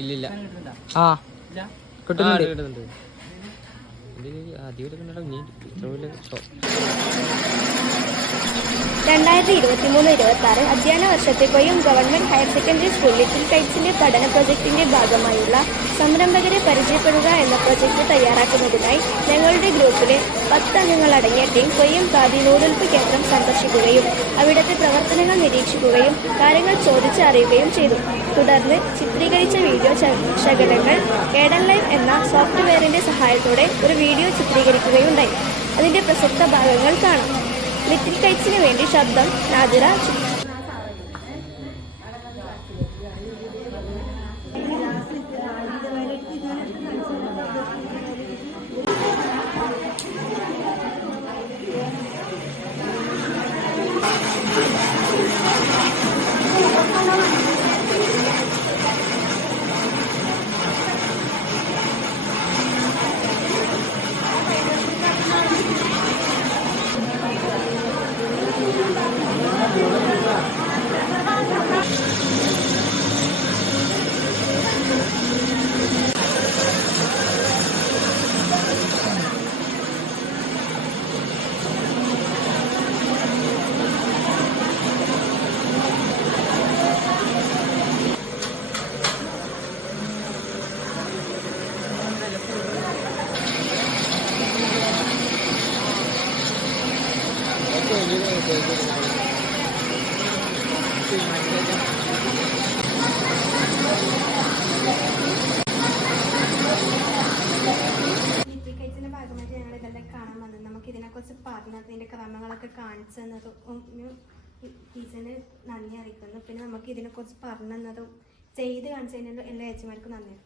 ഇല്ലില്ല. ആ കിട്ടുന്നുണ്ട്. 2023-26 അധ്യയന വർഷത്തെ Koyyam government higher secondary school little കൈറ്റ്സിന്റെ പഠന പ്രൊജക്ടിന്റെ ഭാഗമായുള്ള സംരംഭകരെ പരിചയപ്പെടുക എന്ന പ്രൊജക്ട് തയ്യാറാക്കുന്നതിനായി ഞങ്ങളുടെ ഗ്രൂപ്പിലെ 10 അംഗങ്ങളടങ്ങിയ ടീം കൊയ്യം ഖാദി നൂലുൽപ്പ് കേന്ദ്രം സന്ദർശിക്കുകയും അവിടുത്തെ പ്രവർത്തനങ്ങൾ നിരീക്ഷിക്കുകയും കാര്യങ്ങൾ ചോദിച്ചറിയുകയും ചെയ്തു. തുടർന്ന് ചിത്രീകരിച്ച വീഡിയോ ശകലങ്ങൾ കേഡൻ ലൈവ് എന്ന സോഫ്റ്റ്വെയറിന്റെ സഹായത്തോടെ ഒരു വീഡിയോ ചിത്രീകരിക്കുകയുണ്ടായി. അതിന്റെ പ്രസക്ത ഭാഗങ്ങൾ കാണാം. ലിറ്റിൽ കൈറ്റ്സിന് വേണ്ടി ശബ്ദം നാദിറ. ഇതിനെക്കുറിച്ച് പറഞ്ഞതിൻ്റെ ക്രമങ്ങളൊക്കെ കാണിച്ചു തന്നതും ടീച്ചറിന് നന്ദി അറിയിക്കുന്നു. പിന്നെ നമുക്ക് ഇതിനെക്കുറിച്ച് പറഞ്ഞു തന്നതും ചെയ്ത് കാണിച്ചതിനും എല്ലാ ഏച്ചമാർക്കും നന്ദി.